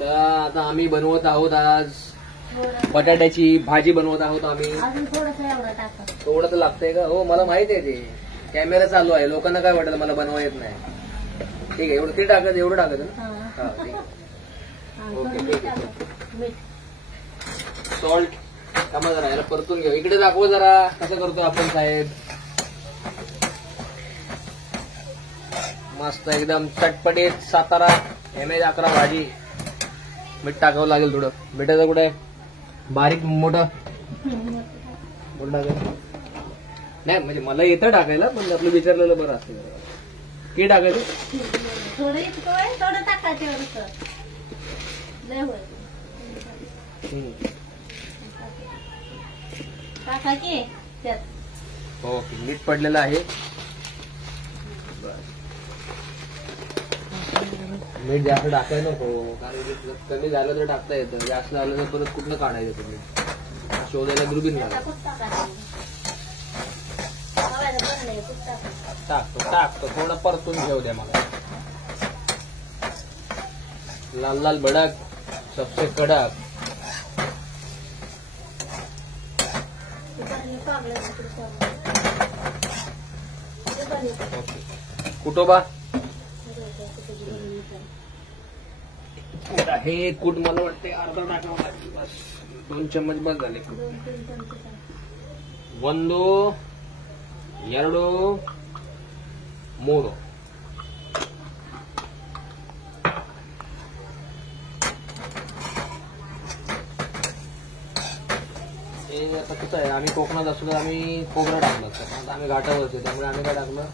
तर आता आम्ही बनवत आहोत आज बटाट्याची भाजी बनवत आहोत आम्ही. थोडं तर लागतंय का? हो मला माहित आहे ते. कॅमेरा चालू आहे, लोकांना काय वाटत मला बनवा येत नाही. ठीक आहे, एवढं ते टाकत एवढं टाकत ना. ओके ठीक आहे. सॉल्ट थांबा जरा, याला परतून घेऊ. इकडे दाखव जरा कसं करतो आपण साहेब. मस्त एकदम चटपटीत सातारा MS11 भाजी. मीठ टाकावं लागेल थोडं. मिठाचं कुठे बारीक मोठं टाकायचं नाही, म्हणजे मला येतं टाकायला, पण आपलं विचारलेलं बरं असतं. की टाकायचं थोडं टाकायचं. ओके मीठ पडलेलं आहे. मीठ जास्त टाकायला नको, कारण कमी झालं तर टाकता येतं, जास्त झालं तर परत कुठलं काढायचं तुम्ही शोधायला दुर्बीण लागेल. टाकतो थोडं परतून घेऊ द्या मला. लाल लाल भडक सबसे कडक. कुटोबा हे कूट मला वाटते अर्धा टाकावं लागेल. बस 2 चम्मच बस झाले. 1 2 3 हे आता कसं आहे, आम्ही कोकणात असतो तर आम्ही खोबरं टाकलं असतं. आता आम्ही घाटावर होतो त्यामुळे आम्ही काय टाकलं,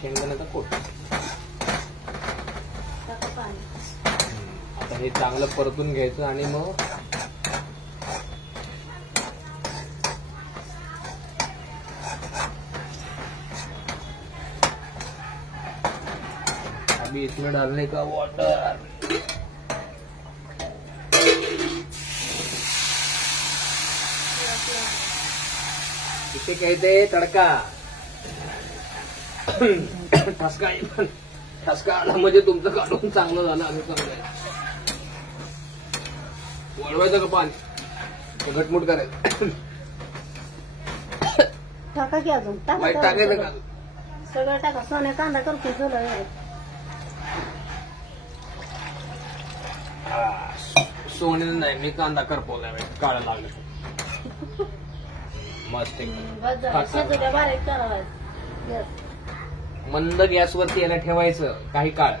शेंगदाण्याचा कूट. आता हे चांगलं परतून घ्यायचं आणि मग अभी इसमें डालने का वाटर. इसे कहते तडका. ठसका आला म्हणजे तुमचं काढून चांगलं झालं असं समजायचं. वळवायचं का पाणी घटमुट करायचं. टाका की अजून टाकायचं का सगळं टाका. सोन्या कांदा करतो सोने नाही, मी कांदा करपवला काढा लागलं. मस्त बारीक करावं. मंद गॅसवरती याला ठेवायचं काही काळ.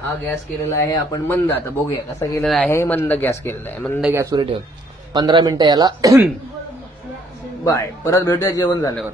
हा गॅस केलेला आहे आपण मंद. आता बघूया कसा केलेला आहे. मंद गॅस केलेला आहे. मंद गॅसवर ठेव 15 मिनिटं याला. बाय. परत भेटूया जेवण झाल्यावर.